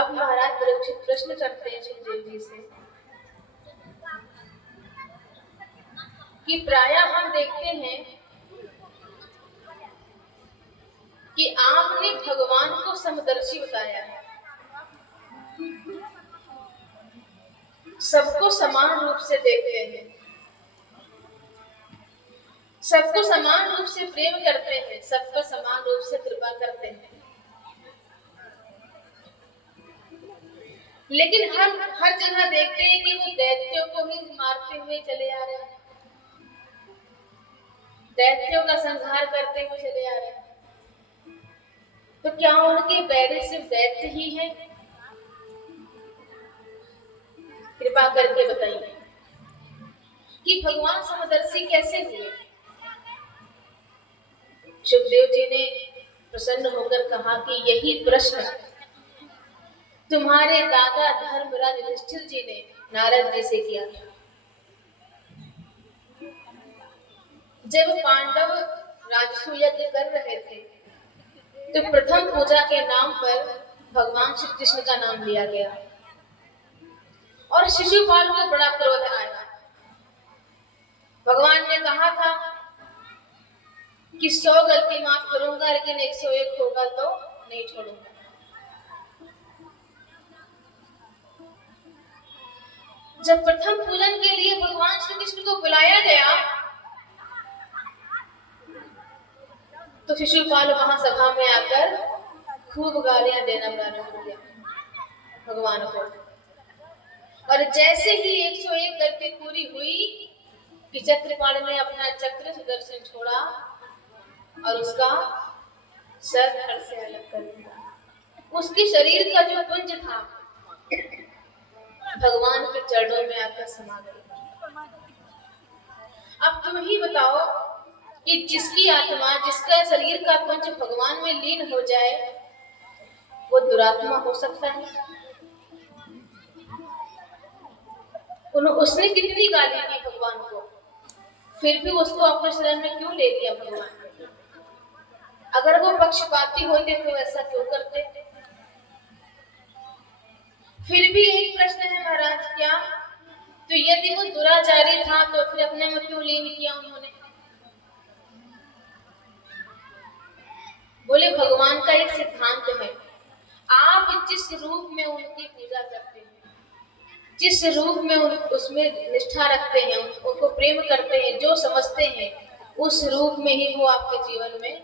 अब महाराज परीक्षित प्रश्न करते हैं सुखदेव जी से कि प्रायः हम देखते हैं कि आपने भगवान को समदर्शी बताया है, सबको समान रूप से देखते हैं, सबको समान रूप से प्रेम करते हैं, सब पर समान रूप से कृपा करते हैं। लेकिन हम हर जगह देखते हैं कि वो दैत्यों को ही मारते हुए चले आ रहे हैं, दैत्यों का संहार करते हुए चले आ रहे हैं। तो क्या उनके बैरी सिर्फ दैत्य ही है? कृपा करके बताइए कि भगवान समदर्शी कैसे हुए? सुखदेव जी ने प्रसन्न होकर कहा कि यही प्रश्न तुम्हारे दादा धर्मराज युधिष्ठिर जी ने नारद जी से किया था। जब पांडव राजसूय यज्ञ कर रहे थे तो प्रथम पूजा के नाम पर भगवान श्री कृष्ण का नाम लिया गया और शिशुपाल को बड़ा क्रोध आया। भगवान ने कहा था कि 100 गलती माफ करूंगा लेकिन 101 होगा तो नहीं छोड़ूंगा। जब प्रथम पूजन के लिए भगवान श्री कृष्ण को बुलाया गया तो शिशुपाल वहां सभा में आकर खूब गालियां देना प्रारंभ हो गया भगवान को। और जैसे ही 101 गलती पूरी हुई कि चक्रपाल ने अपना चक्र सुदर्शन छोड़ा और उसका सर धड़ से अलग कर दिया। उसके शरीर का जो पुंज था भगवान के चरणों में आकर समा गया। अब तुम ही बताओ कि जिसकी आत्मा, जिसका शरीर का पुंज भगवान में लीन हो जाए वो दुरात्मा हो सकता है? उसने कितनी गाली दी भगवान को, फिर भी उसको अपने शरण में क्यों ले लिया भगवान? अगर वो पक्षपाती होते तो ऐसा क्यों करते? फिर भी एक प्रश्न है महाराज, क्या तो यदि वो दुराचारी था तो फिर अपने में क्यों लीन किया उन्होंने? बोले भगवान का एक सिद्धांत है, आप जिस रूप में उनकी पूजा करते हैं, जिस रूप में उसमें निष्ठा रखते हैं, उनको प्रेम करते हैं, जो समझते हैं उस रूप में ही वो आपके जीवन में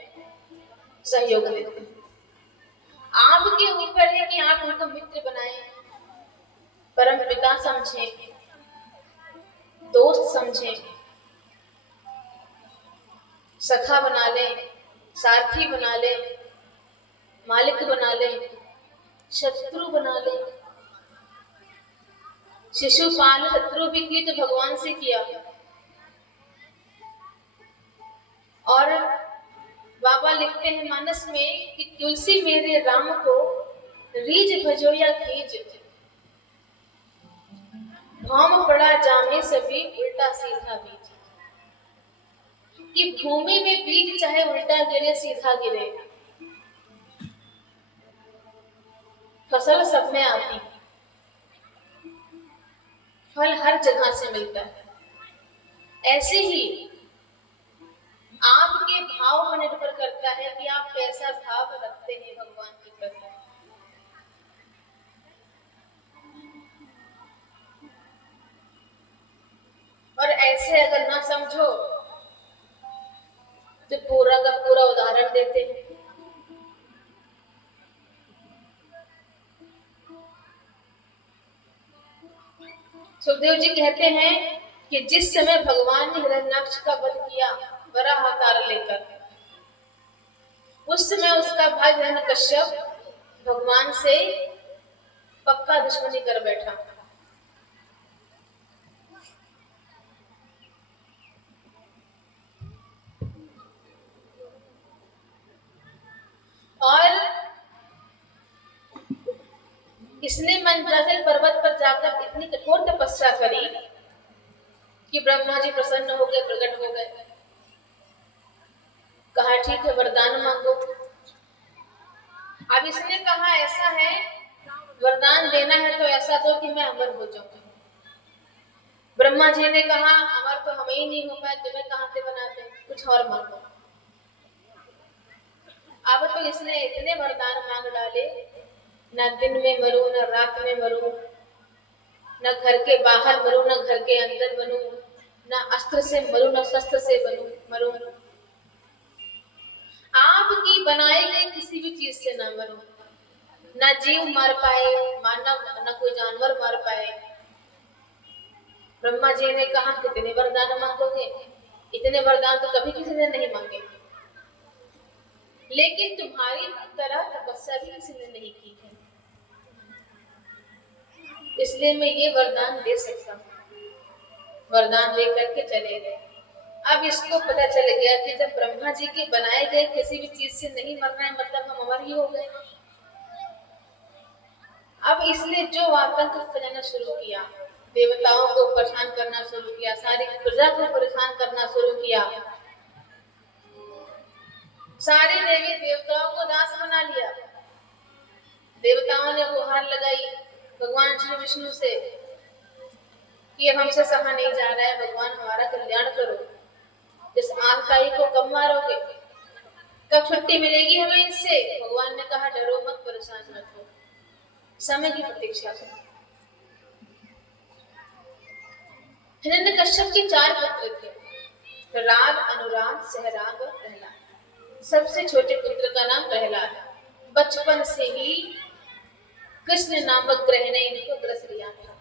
सहयोग देते हैं। आपके ऊपर है कि आप उनको मित्र बनाएं, परम पिता समझें, दोस्त समझें, सखा बना ले, सारथी बना ले, मालिक बना ले, शत्रु बना ले। शिशुपाल शत्रु भी की तो भगवान से किया। और बाबा लिखते हैं मानस में कि तुलसी मेरे राम को रीझ भजो या खींच, भौम पड़ा जामे सभी उल्टा सीधा बीज। कि भूमि में बीज चाहे उल्टा गिरे सीधा गिरे, फसल सब में आती, फल हर जगह से मिलता है। ऐसे ही आपके भाव पर निर्भर करता है कि आप कैसा भाव रखते हैं भगवान के प्रति। और ऐसे अगर ना समझो तो पूरा का पूरा उदाहरण देते हैं। सुखदेव जी कहते हैं कि जिस समय भगवान ने हिरण्याक्ष का वध किया वराह अवतार लेकर, उस समय उसका भाई हिरण्यकश्यप भगवान से पक्का दुश्मनी कर बैठा। और इसने मंदराचल पर्वत पर जाकर इतनी कठोर तपस्या करी कि ब्रह्मा जी प्रसन्न हो गए, प्रकट हो गए। कहा ठीक है वरदान मांगो। अब इसने कहा ऐसा है कि मैं अमर हो जाऊंगा। ब्रह्मा जी ने कहा अमर तो हमें ही नहीं हो पाए, तुम्हें कहां से बनाते, कुछ और मांगो। अब तो इसने इतने वरदान मांग डाले, न दिन में मरूं, न रात में मरूं, न घर के बाहर मरूं, न घर के अंदर बनूं, न अस्त्र से मरूं, न शस्त्र से मरूं, आपकी बनाई गई किसी भी चीज से न मरूं, न जीव मार पाए मानव, न कोई जानवर मार पाए। ब्रह्मा जी ने कहा कितने वरदान मांगोगे, इतने वरदान तो कभी किसी ने नहीं मांगे, लेकिन तुम्हारी तरह तपस्या भी किसी ने नहीं की है, इसलिए मैं ये वरदान दे सकता हूँ। वरदान दे करके चले गए। अब इसको पता चल गया कि जब ब्रह्मा जी के बनाए गए किसी भी चीज से नहीं मरना है, मतलब हम अमर ही हो गए। अब इसलिए जो आतंक फैलाना शुरू किया, देवताओं को परेशान करना शुरू किया, सारी प्रजा को परेशान करना शुरू किया, सारे देवी देवताओं को दास बना लिया। देवताओं ने गुहार लगाई भगवान श्री विष्णु से कि अब हमसे सहा नहीं जा रहा है, भगवान हमारा कल्याण करो, इस आतताई को कब मारोगे, कब छुट्टी मिलेगी हमें इससे। भगवान ने कहा डरो मत, परेशान मत हो, समय की प्रतीक्षा करो। हिरण्यकश्यप के 4 पुत्र थे, राग, अनुराग, सहराग और प्रहलाद। सबसे छोटे पुत्र का नाम प्रहलाद। बचपन से ही कृष्ण नामक ग्रह ने इनको ग्रस लिया था।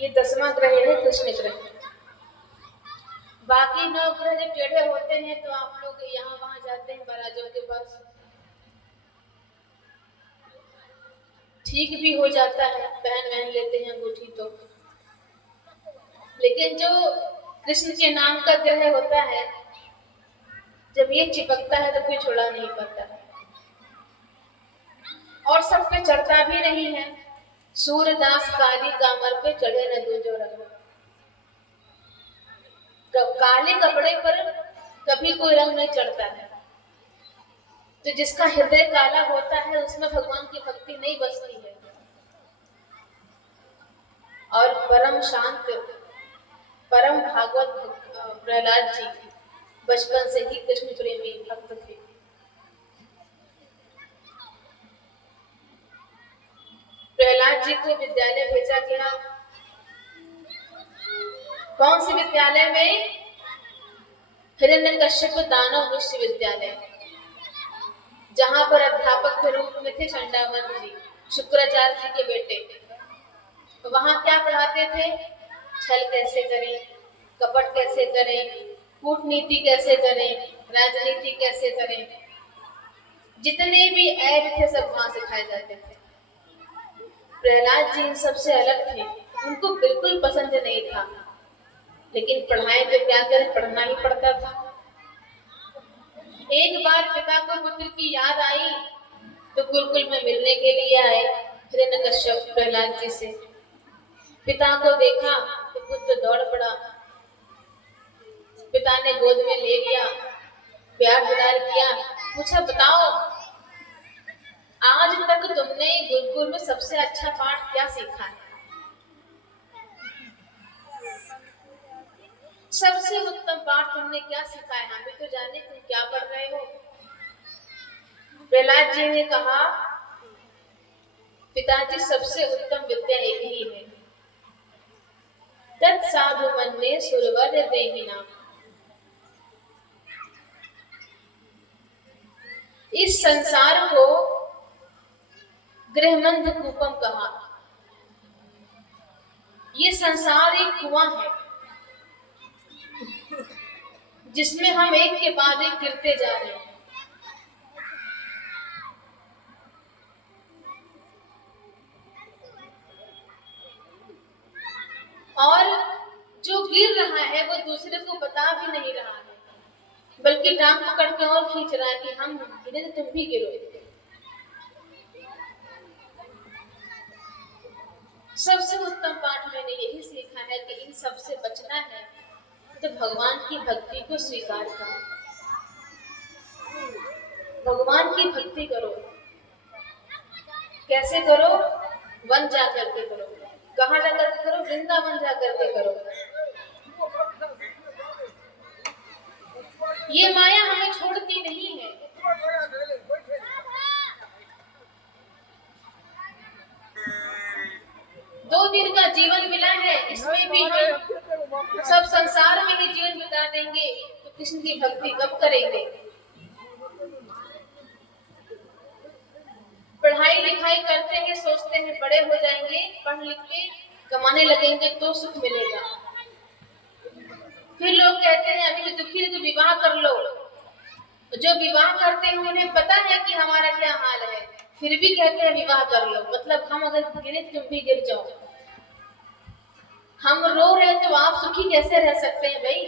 ये 10वां ग्रह है कृष्ण ग्रह। बाकी 9 ग्रह जब टेढ़े होते हैं तो आप लोग यहाँ वहां जाते हैं महाराजों के पास, ठीक भी हो जाता है, पहन लेते हैं अंगूठी तो। लेकिन जो कृष्ण के नाम का ग्रह होता है, जब ये चिपकता है तो कोई छुड़ा नहीं पाता है, और सब पे चढ़ता भी नहीं है। सूरदास काली कामर पे चढ़े न दूजो रंग। काले कपड़े पर कभी कोई रंग नहीं चढ़ता है, तो जिसका हृदय काला होता है उसमें भगवान की भक्ति नहीं बसती है। और परम शांत, परम भागवत प्रहलाद जी बचपन से ही कृष्ण प्रेमी भक्त थे। प्रहलाद जी को विद्यालय भेजा गया। कौन से विद्यालय में? हिरण्यकश्यप दानव विश्वविद्यालय, जहां पर अध्यापक के रूप में थे चंडावन जी, शुक्राचार्य जी के बेटे। तो वहां क्या पढ़ाते थे? छल कैसे करें, कपट कैसे करें, कूटनीति कैसे करें, राजनीति कैसे करें, जितने भी ऐब थे सब वहां सिखाए जाते थे। प्रहलाद जी इन सबसे अलग थे, उनको बिल्कुल पसंद नहीं था, लेकिन पढ़ाए तो क्या करें, पढ़ना ही पड़ता था। एक बार पिता को पुत्र की याद आई तो गुरुकुल में मिलने के लिए आए हिरण्यकश्यप प्रहलाद जी से। पिता को देखा तो पुत्र दौड़ पड़ा, पिता ने गोद में ले लिया, प्यार दुलार किया, पूछा बताओ आज तक तुमने गुरुकुल में सबसे अच्छा पाठ क्या सीखा है? सबसे उत्तम पाठ तुमने क्या सीखा है, हमें तो जाने तुम क्या पढ़ रहे हो। प्रहलाद जी ने कहा पिताजी सबसे उत्तम विद्या एक ही है, तत्साधु मन्ये सुरवर देहिना। इस संसार को गृहमंद कूपम कहा। ये संसार एक कुआं है जिसमें हम एक के बाद एक गिरते जा रहे हैं। और जो गिर रहा है वो दूसरे को बता भी नहीं रहा है, बल्कि टांग पकड़ के और खींच रहा है कि हम गिरे तो तुम भी गिरो। सबसे उत्तम पाठ मैंने यही सीखा है कि इन सबसे बचना है तो भगवान की भक्ति को स्वीकार करो, भगवान की भक्ति करो। कैसे करो? वन जा करके करो। कहाँ जा करके करो? वृंदावन जा करके करो। ये माया हमें छोड़ती नहीं है। दो दिन का जीवन मिला है, इसमें भी हम सब संसार में ही जीवन बिता देंगे तो कृष्ण की भक्ति कब करेंगे? पढ़ाई लिखाई करते हैं, सोचते हैं बड़े हो जाएंगे, पढ़ लिख के कमाने लगेंगे तो सुख मिलेगा। फिर लोग कहते हैं अभी तो दुखी है तो विवाह कर लो। जो विवाह करते हैं उन्हें पता है कि हमारा क्या हाल है, फिर भी कहते हैं विवाह कर लो। मतलब हम अगर गिरे तुम भी गिर जाओ। हम रो रहे तो आप सुखी कैसे रह सकते हैं भाई?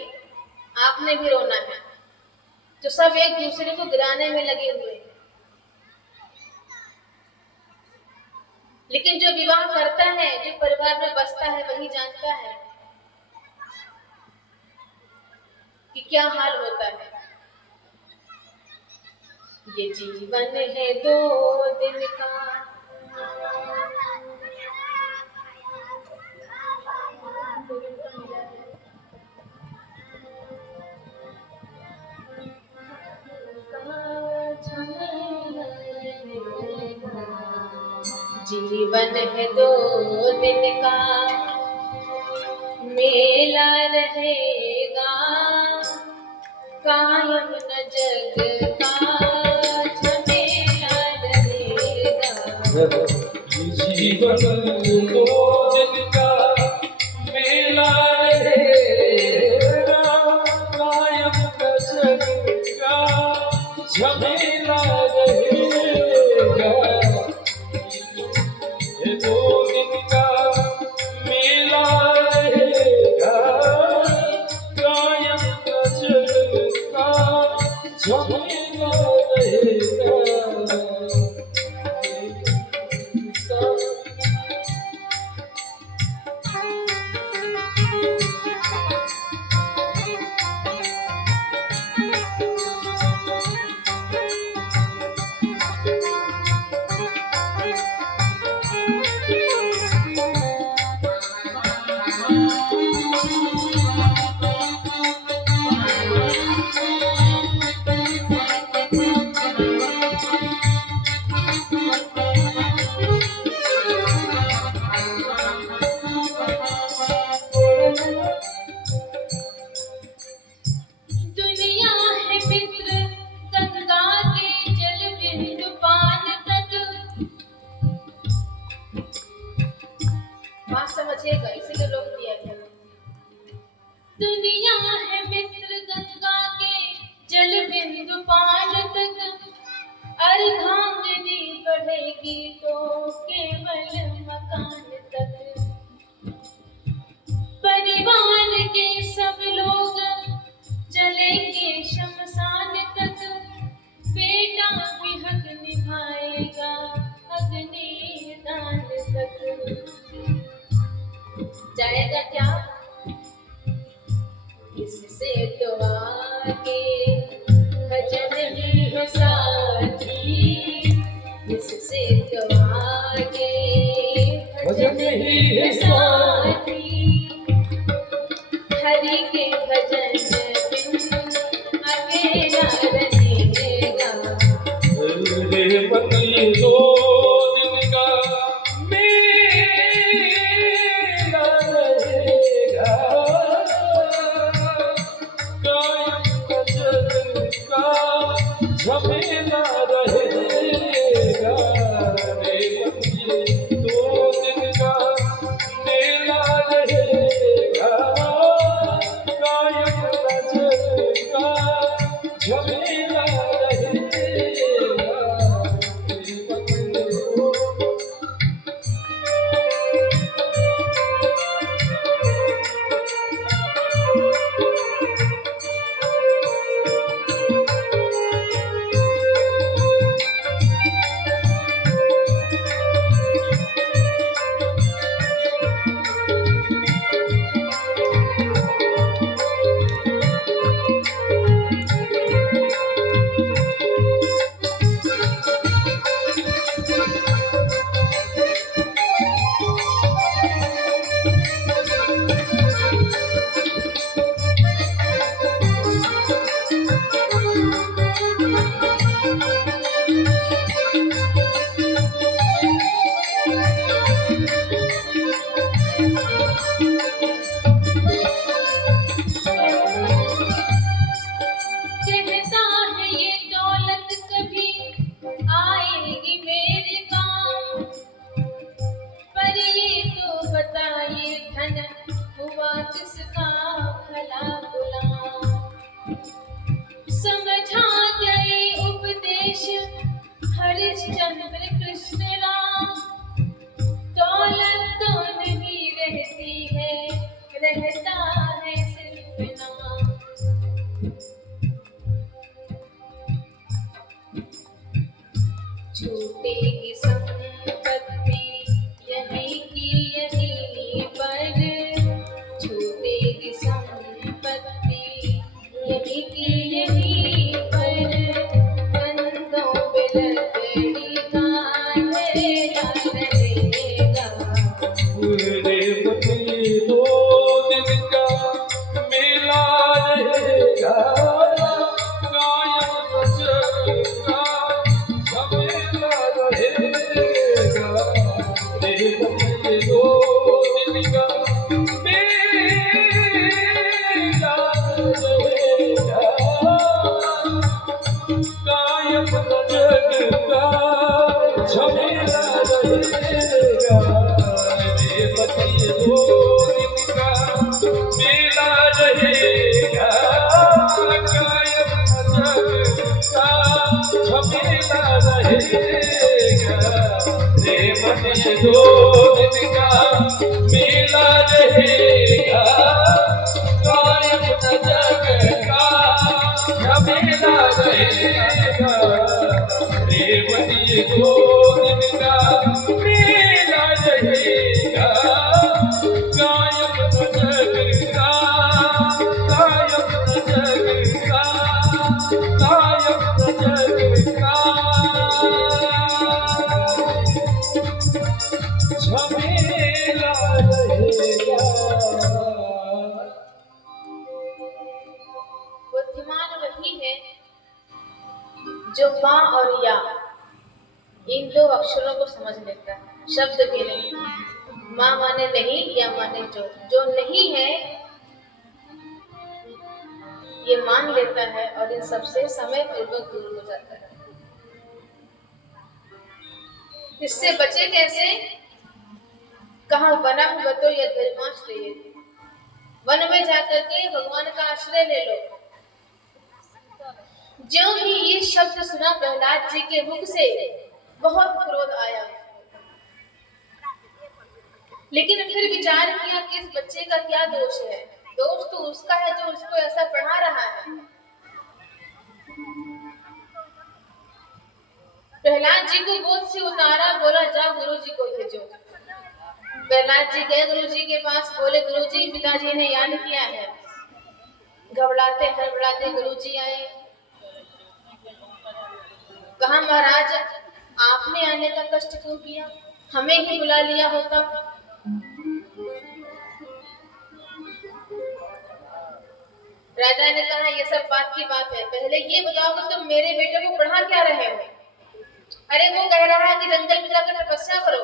आपने भी रोना है। तो सब एक दूसरे को गिराने में लगे हुए हैं। लेकिन जो विवाह करता है, जो परिवार में बसता है, वही जानता है कि क्या हाल होता है। ये जीवन है 2 दिन का, जीवन है 2 दिन का, मेला रहेगा कायम न जग का, झमेला रहेगा। जीवन 2 दिन का, मेला रहेगा कायम न जग का, झमेला रहेगा। 2 दिन का मेला रहेगा कायम न जग का, झमेला रहेगा। समझिएगा, इसीलिए रोक दिया गया। दुनिया है मित्र गंगा के जल बिंदु पान तक, अर्धांगिनी बढ़ेगी तो केवल मकान तक। परिवार के सब लोग चलेंगे शमशान तक, बेटा भी हक निभाएगा अग्निदान तक। जाएगा क्या? इससे तो आगे भजन ही है साथी, इससे तो आगे भजन ही है साथी। हरि के भजन बिन अकेला रहेगा। बदली 2 दिन का मेला रहेगा कायम न जग का, झमेला रहेगा। बदली 2 दिन का मेला रहेगा कायम न जग का, झमेला रहेगा। आएगी मेरे काम। पर ये तो बताइए धन हुआ किसका भला गुलाम। समझा गए उपदेश हरिश्चंद्र कृष्ण राम। दौलत तो नहीं रहती है, रहता है सिर्फ नाम। छूटेगी संपत्ति यहीं की यहीं पर। छूटेगी संपत्ति यहीं की यहीं पर। कंधों पे लकड़ी का ढेरा रहेगा। रेवती 2 दिन का मेला रहेगा। कायम जग का झमेला रहेगा। रेवती 2 दिन का मेला रहेगा। कायम जग का झमेला रहेगा। रेवती 2 दिन का मेला रहेगा। कायम जग का झमेला रहेगा। रेवती 2 दिन का मेला रहेगा। कायम जग का झमेला रहेगा। रेवती 2 दिन का मेला रहेगा। कायम जग का, कायम जग का, कायम जग का झमेला रहेगा। बुद्धिमान वही है जो माँ और या इन 2 अक्षरों को समझ लेता है, शब्द के नहीं। माँ माने नहीं, या माने जो नहीं है ये मान लेता है और इन सबसे समय पूर्वक दूर हो जाता है। इससे बचे कैसे? कहा वनम गतो यद्धर्माश्रये। वन में जाकर के भगवान का आश्रय ले लो। ज्यों ही ये शब्द सुना प्रहलाद जी के मुख से बहुत क्रोध आया, लेकिन फिर विचार किया कि इस बच्चे का क्या दोष है। दोष तो उसका है जो उसको ऐसा पढ़ा रहा है। प्रहलाद जी को गोद से उतारा, बोला जाओ गुरु जी को भेजो। प्रहलाद जी गए गुरु जी के पास, बोले गुरु जी पिताजी ने याद किया है। घबराते हड़बड़ाते गुरु जी आए। कहा महाराज आपने आने का कष्ट क्यों किया, हमें ही बुला लिया होता। राजा ने कहा ये सब बात की बात है, पहले ये बताओ कि तुम मेरे बेटे को पढ़ा क्या रहे हो। अरे वो कह रहा है कि जंगल में जाकर तपस्या करो।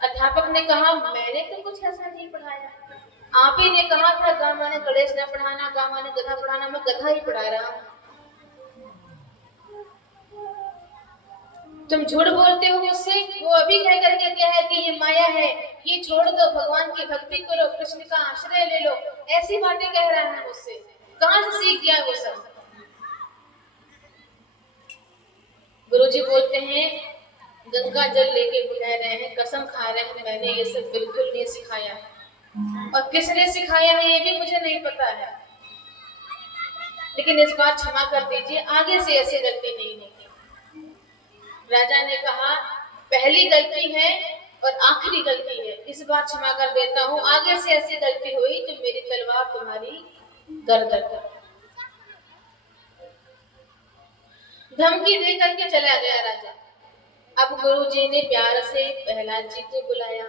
अध्यापक ने कहा मैंने तो कुछ ऐसा नहीं पढ़ाया, आप ही ने कहा था गाँ माने गणेश न पढ़ाना, गाँ माने गधा पढ़ाना, मैं गधा ही पढ़ा रहा हूँ। तुम झूठ बोलते हो मुझसे। वो अभी कह करके क्या है कि ये माया है, ये छोड़ दो, भगवान की भक्ति करो, कृष्ण का आश्रय ले लो, ऐसी बातें कह रहा है मुझसे। कहाँ से सीख गया वो सब। गुरुजी बोलते हैं गंगा जल लेके बुला रहे हैं, कसम खा रहे हैं मैंने ये सब बिल्कुल नहीं सिखाया, और किसने सिखाया है ये भी मुझे नहीं पता है, लेकिन इस बार क्षमा कर दीजिए, आगे से ऐसी गलती नहीं होगी। राजा ने कहा पहली गलती है और आखिरी गलती है, इस बार क्षमा कर देता हूँ, आगे से ऐसी गलती हुई तो मेरी तलवार तुम्हारी गर्दन पर। धमकी दे करके चला गया राजा। अब गुरुजी ने प्यार से प्रहलाद जी को बुलाया।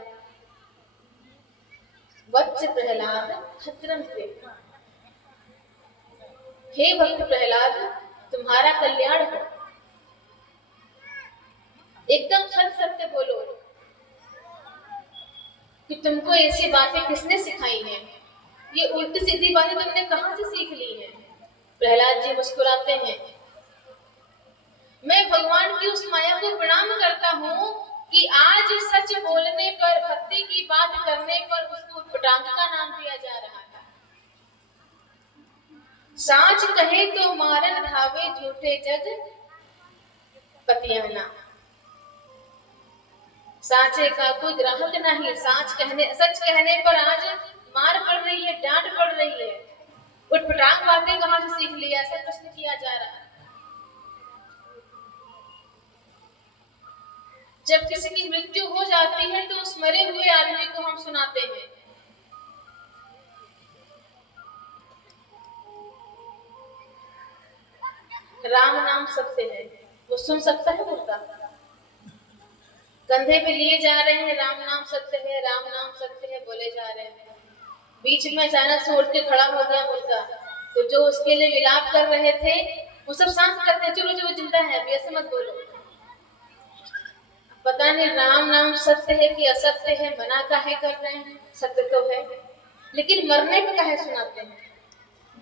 वत्स प्रहलाद खत्रम थे, हे भक्त प्रहलाद तुम्हारा कल्याण हो, एकदम सच सत्य बोलो कि तुमको ऐसी बातें किसने सिखाई हैं, ये उल्टी सीधी बातें तुमने कहां से सीख ली हैं। प्रहलाद जी मुस्कुराते हैं, माया को प्रणाम करता हूँ कि आज सच बोलने पर, भक्ति की बात करने पर उसको उटपटांग का नाम दिया जा रहा था। साच कहे तो मारन धावे झूठे जग पतियाना। साचे का कोई ग्राहक नहीं, सच कहने पर आज मार पड़ रही है, डांट पड़ रही है। उटपटांग बातें कहां से सीख लिया, ऐसा प्रश्न किया जा रहा है। जब किसी की मृत्यु हो जाती है तो उस मरे हुए आदमी को हम सुनाते हैं, राम नाम सत्य है। वो सुन सकता है मुर्दा? कंधे पे लिए जा रहे हैं, राम नाम सत्य है, राम नाम सत्य है बोले जा रहे हैं। बीच में अचानक से उठ के खड़ा हो गया मुर्दा, तो जो उसके लिए विलाप कर रहे थे वो सब शांत करते हैं, चलो जो जिंदा है अभी ऐसे मत बोलो। पता नहीं राम नाम सत्य है कि असत्य है, मना काहे कर रहे हैं? सत्य तो है, लेकिन मरने पे काहे सुनाते हैं?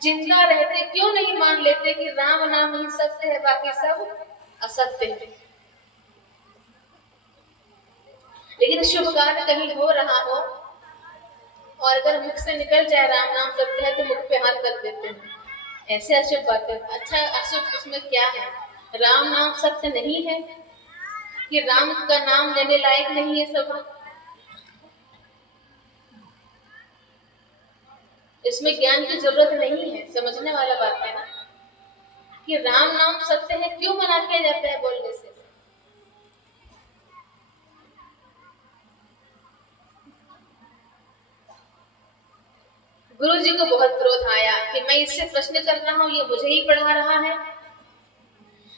जिंदा रहते क्यों नहीं मान लेते कि राम नाम ही सत्य है, बाकी सब असत्य है? लेकिन शुभ कार्य कहीं हो रहा हो और अगर मुख से निकल जाए राम नाम सत्य है तो मुख पे हाथ कर देते हैं, ऐसे अशुभ बातें। अच्छा अशुभ उसमें क्या है? राम नाम सत्य नहीं है कि राम का नाम लेने लायक नहीं है सब? इसमें ज्ञान की जरूरत नहीं है, समझने वाला बात है ना कि राम नाम सत्य है, क्यों मना किया जाता है बोलने से? गुरु जी को बहुत क्रोध आया कि मैं इससे प्रश्न कर रहा हूँ, ये मुझे ही पढ़ा रहा है।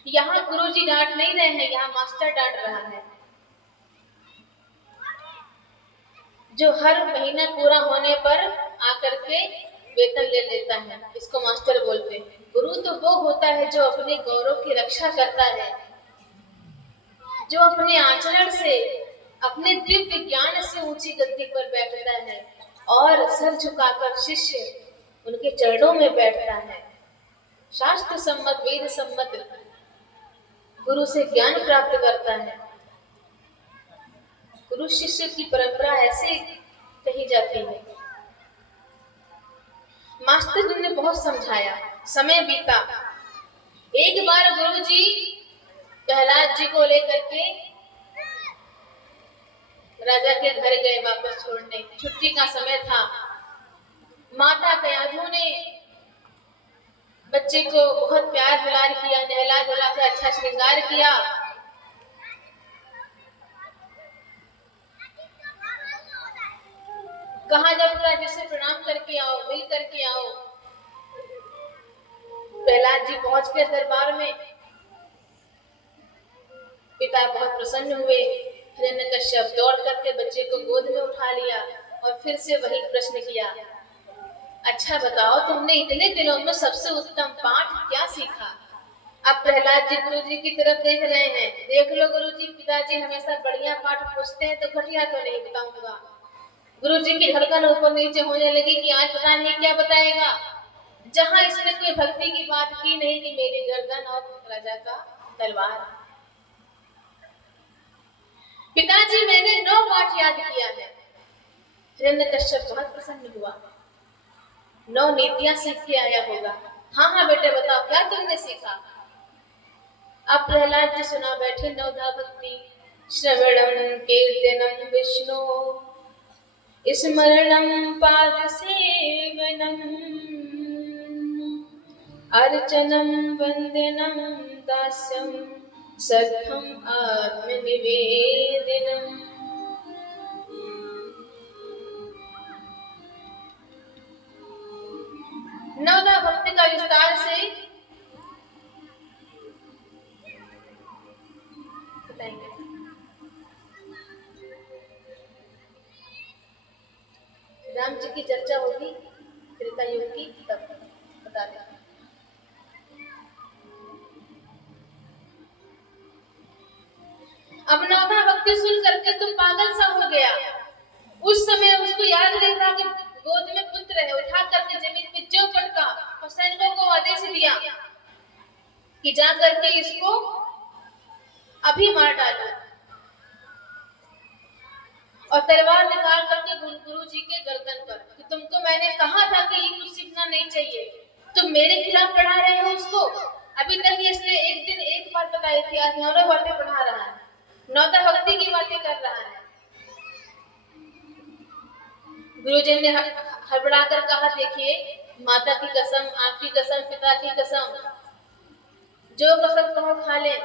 यहाँ गुरु जी डांट नहीं रहे हैं, यहाँ मास्टर डांट रहा है, जो हर महीना पूरा होने पर आकर के वेतन ले लेता है, इसको मास्टर बोलते हैं। गुरु तो वो होता है जो अपने गौरव की रक्षा करता है, जो अपने आचरण से, अपने दिव्य ज्ञान से ऊंची गद्दी पर बैठता है और सर झुकाकर शिष्य उनके चरणों में बैठता है। शास्त्र सम्मत, वेद सम्मत गुरु से ज्ञान प्राप्त करता है। गुरु शिष्य की परंपरा ऐसे कही जाती है। मास्टर जी ने बहुत समझाया, समय बीता। एक बार गुरु जी प्रहलाद जी को लेकर के राजा के घर गए वापस छोड़ने, छुट्टी का समय था। माता कयाधु ने बच्चे को बहुत प्यार दुलार किया, नहला धुला के अच्छा श्रृंगार किया। कहा जाता है जिसे प्रणाम करके आओ, मिल करके आओ। प्रहलाद जी पहुंच गए दरबार में। पिता बहुत प्रसन्न हुए। हिरण्यकश्यप दौड़ करके बच्चे को गोद में उठा लिया और फिर से वही प्रश्न किया, अच्छा बताओ तुमने इतने दिनों में सबसे उत्तम पाठ क्या सीखा? अब प्रहलाद जी गुरु जी की तरफ देख रहे हैं। देख लो गुरु जी, पिताजी हमेशा बढ़िया पाठ पूछते हैं तो घटिया तो नहीं बताऊंगा। गुरु जी की धड़कन ऊपर नीचे होने लगी कि आज पता नहीं क्या बताएगा। जहां इसने कोई भक्ति की बात की नहीं कि मेरी गर्दन और राजा का तलवार। पिताजी मैंने 9 पाठ याद किया है। हिरण्यकश्यप बहुत प्रसन्न हुआ। 9 नीतियां सीख के आया होगा। हाँ हाँ बेटे बताओ क्या तुमने सीखा? अब प्रहलाद जी सुना बैठे 9 भक्ति। श्रवणम कीर्तनम विष्णु स्मरणम पाद सेवनम अर्चनम वंदनम दास्यम सद्धम आत्मनिवेदनम। नवदा भक्ति का विस्तार से बताएंगे। राम जी की चर्चा होगी त्रेता युग की, तब बता दें। अब नवदा भक्ति सुन करके तो पागल सा हो गया। उस समय उसको याद नहीं रहा कि गोद में पुत्र है। उठा करके जमीन पे जो पटका और सैनिकों को आदेश दिया कि जा करके इसको अब अभी मार डालो। और तलवार निकाल करके गुरु जी के गर्दन पर कि तुमको मैंने कहा था कि ये कुछ सीखना नहीं चाहिए, तुम मेरे खिलाफ पढ़ा रहे हो उसको। अभी तक इसने एक दिन एक बात बताई थी, आज 9 बातें पढ़ा रहा है, 9 भक्ति की बातें कर रहा है। गुरुजी ने हड़बड़ा कर कहा, देखिए माता की कसम, आपकी कसम, पिता की कसम, जो कसम कहो खा ले,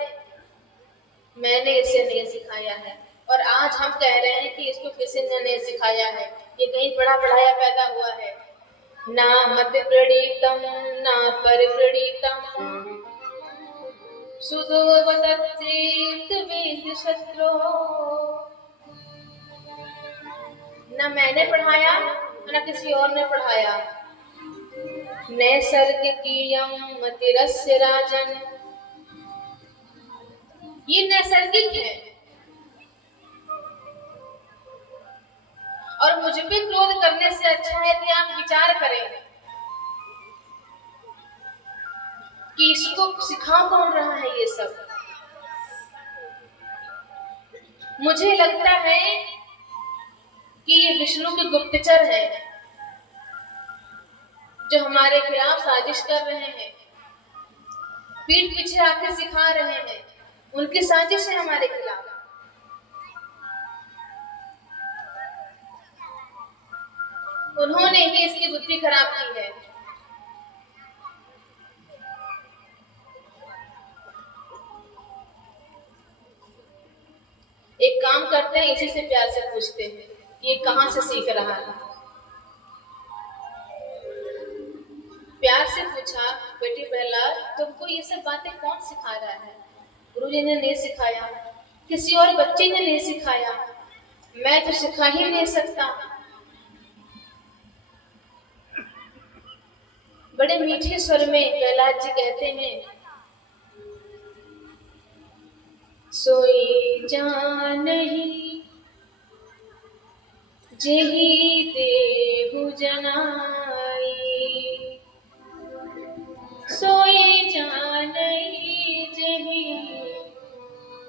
मैंने इसे नहीं सिखाया है। और आज हम कह रहे हैं कि इसको किसी ने नहीं सिखाया है, ये कहीं पढ़ा पढ़ाया पैदा हुआ है। ना मत प्रणीतम ना पर प्रणीतम सुदोवदत्तेत वेद शत्रो। ना मैंने पढ़ाया ना किसी और ने पढ़ाया। नैसर्गिकीयम मतिरस्य राजन, ये नैसर्गिक है। और मुझ पे क्रोध करने से अच्छा है कि आप विचार करें कि इसको सिखा कौन रहा है ये सब। मुझे लगता है कि ये विष्णु के गुप्तचर हैं जो हमारे खिलाफ साजिश कर रहे हैं, पीठ पीछे आके सिखा रहे हैं, उनकी साजिश है हमारे खिलाफ। उन्होंने ही इसकी बुद्धि खराब की है। एक काम करते हैं, इसी से प्यार से पूछते हैं ये कहां से सीख रहा है। प्यार से पूछा, बेटी प्रहलाद तुमको ये सब बातें कौन सिखा रहा है? गुरुजी ने नहीं सिखाया, किसी और बच्चे ने नहीं सिखाया, मैं तो सिखा ही नहीं सकता। बड़े मीठे स्वर में प्रहलाद जी कहते हैं, सोई जानहि जेहि देहु जनाई, सोई जानहि जेहि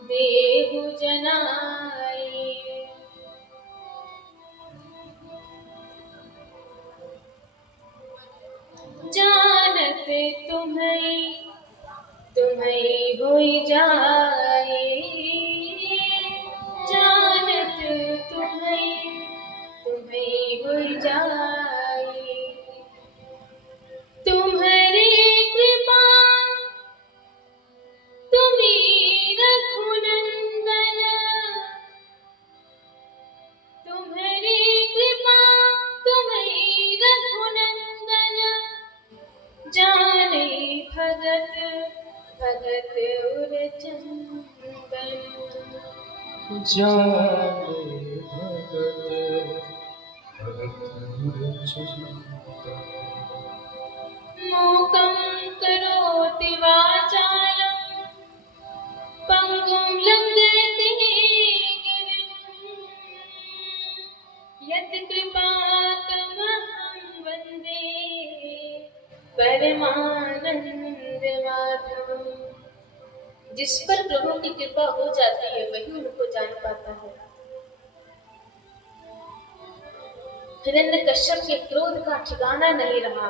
देहु जनाई। जानत तुम्हें तुम्हें होई जाए, जानत तुम्हें तुम्हें होई जाए। तुम्हारी कृपा तुम्ही रघुनंदन, तुम्हारी कृपा तुम्ही रघुनंदन, जाने भगत भगत उर चंदन। जाने भगत भगत चंदन। मूकं करोति वाचालं पंगुं लंघयति गिरिं, यत्कृपातमहं वन्दे परमानंद माधवम्। जिस पर प्रभु की कृपा हो जाती है वही उनको जान पाता है। हिरण्यकश्यप के क्रोध का ठिकाना नहीं रहा।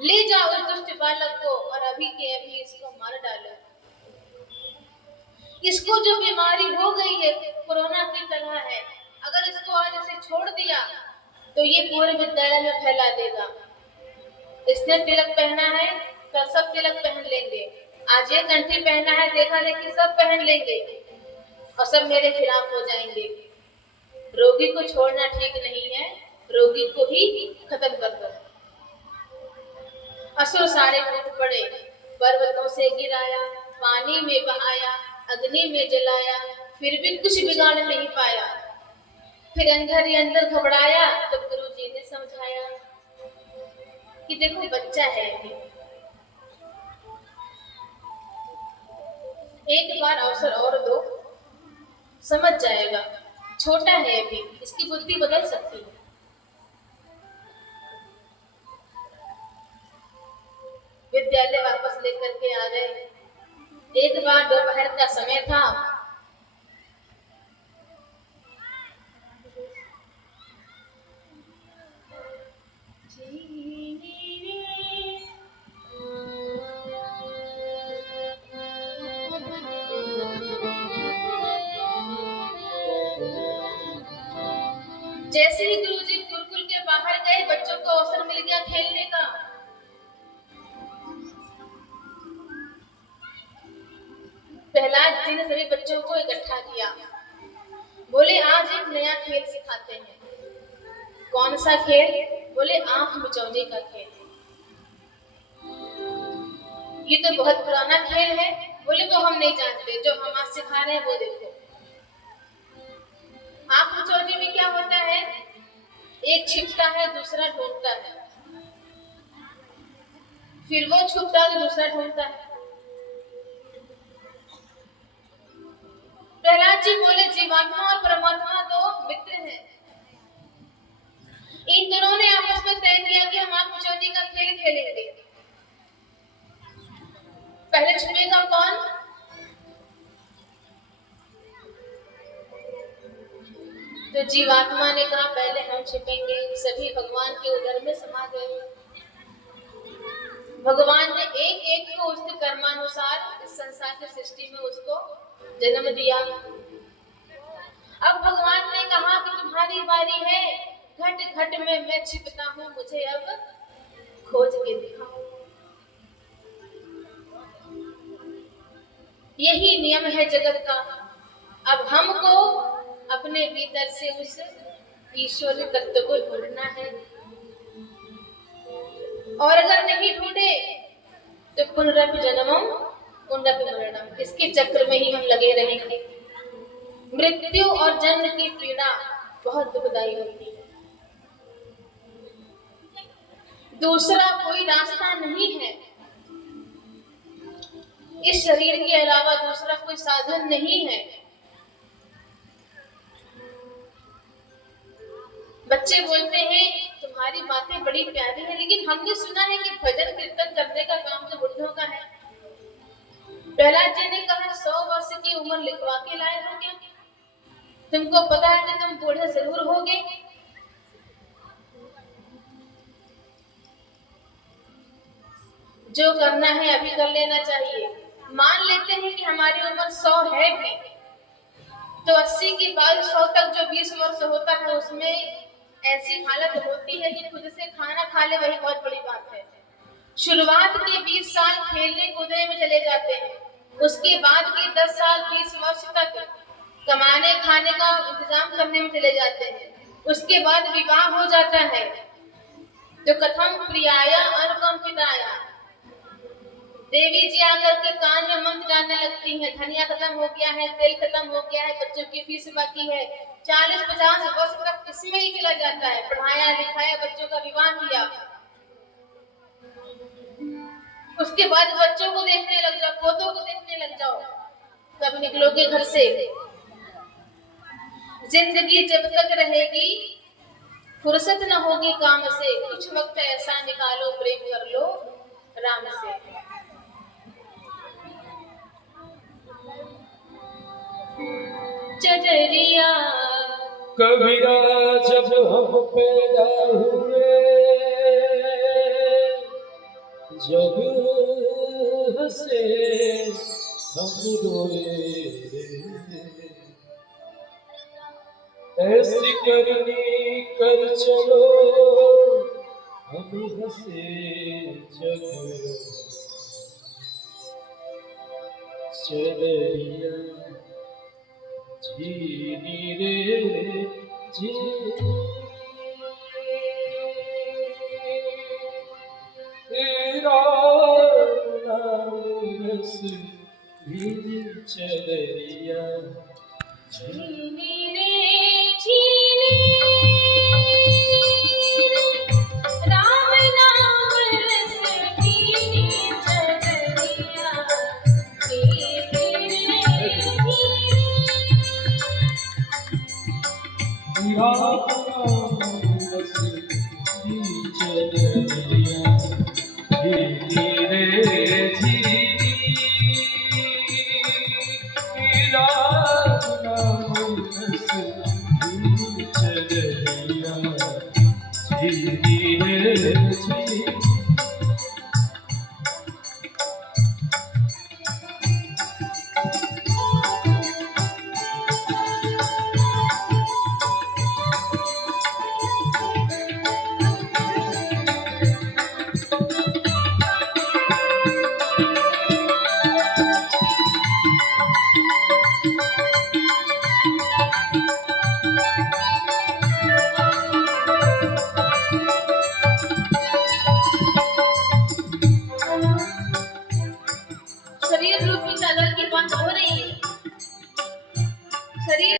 ले जाओ इस दुष्ट बालक को और अभी के अभी इसको मार डालो। इसको जो बीमारी हो गई है कोरोना की तरह है, अगर इसको आज इसे छोड़ दिया तो ये पूरे विद्यालय में फैला देगा। इसने तिलक पहना है तो सब तिलक पहन लेंगे, आज ये कंठी पहना है देखा देखी सब पहन लेंगे और सब मेरे खिलाफ हो जाएंगे। रोगी को छोड़ना ठीक नहीं है, रोगी को ही खत्म कर दो। असुर सारे टूट पड़े, पर्वतों से गिराया, पानी में बहाया, अग्नि में जलाया, फिर भी कुछ बिगाड़ नहीं पाया। फिर अंदर ही अंदर घबराया तो गुरु जी ने समझाया कि देखो बच्चा है अभी, एक बार अवसर और दो, समझ जाएगा, छोटा है अभी, इसकी बुद्धि बदल सकती है। विद्यालय वापस लेकर के आ गए। एक बार दोपहर का समय था, जैसे ही गुरुजी गुरुकुल के बाहर गए, बच्चों को अवसर मिल गया खेलने का। प्रहलाद जी ने सभी बच्चों को इकट्ठा किया, बोले आज एक नया खेल सिखाते हैं। कौन सा खेल? बोले आंख मिचौने का खेल। ये तो बहुत पुराना खेल है। बोले तो हम नहीं जानते, जो हम आज सिखा रहे हैं वो देखो। आंख मिचौने में क्या होता है? एक छिपता है, दूसरा ढूंढता है, फिर वो छुपता है तो दूसरा ढूंढता है। प्रहलाद जी बोले जीवात्मा और परमात्मा तो मित्र हैं। इन दोनों ने आपस में तय किया कि हम आंख मिचौने का खेल खेलेंगे। पहले छुपेगा कौन? तो जीवात्मा ने कहा पहले हम छिपेंगे। सभी भगवान के उदर में समा गए। भगवान ने एक एक को उसके कर्मानुसार इस संसार की सृष्टि में उसको जन्म दिया। अब भगवान ने कहा कि तुम्हारी बारी है, घट घट में मैं छिपता हूँ, मुझे अब खोज के दिखाओ। यही नियम है जगत का। अब हमको अपने भीतर से उस ईश्वरी तत्व को ढूंढना है, और अगर नहीं ढूंढे तो पुनरपि जन्मम पुनरपि मरणम, इसके चक्र में ही हम लगे रहेंगे। मृत्यु और जन्म की पीड़ा बहुत दुखदायी होती है। दूसरा कोई रास्ता नहीं है। इस शरीर के अलावा दूसरा कोई साधन नहीं है। बच्चे बोलते हैं तुम्हारी बातें बड़ी प्यारी है, लेकिन हमने सुना है कि भजन कीर्तन करने का काम तो बुढ़ियों का है। प्रहलाद जी ने कहा 100 वर्ष की उम्र लिखवा के लाए हो क्या? तुमको पता है कि तुम बूढ़े जरूर होगे। जो करना है अभी कर लेना चाहिए। मान लेते हैं कि हमारी उम्र 100 है भी, तो 80 के बाद 100 तक जो 20 वर्ष होता है उसमें ऐसी हालत होती है कि खुद से खाना खा ले, वही बहुत बड़ी बात है। शुरुआत के 20 साल खेलने कूदने में चले जाते हैं, उसके बाद के 10 साल 30 वर्ष तक कमाने खाने का इंतजाम करने में चले जाते हैं। उसके बाद विवाह हो जाता है तो कथम प्रियाया अनुकंपिताया, देवी जी आकर के कान में मंत्र डालने लगती हैं। धनिया खत्म हो गया है, तेल खत्म हो गया है, बच्चों की फीस बाकी है। 40-50 वर्ष तक इसमें ही चला जाता है। पढ़ाया लिखाया, बच्चों का विवाह किया, उसके बाद बच्चों को देखने लग जाओ, पोतों को देखने लग जाओ, तब निकलोगे घर से। जिंदगी जब तक रहेगी फुर्सत न होगी काम से, कुछ वक्त ऐसा निकालो प्रेम कर लो राम से। चजरिया कबीरा जब हम पैदा हुए, जब हंसे हम रोए, ऐसी करनी कर चलो हम हंसे जब चलिया जीनी रे जी रस भी चलिया जीनी रे जीनी राम नाम रस जीनी चलिया जीनी रे शरीर रूपी कलर की बंद हो रही है। शरीर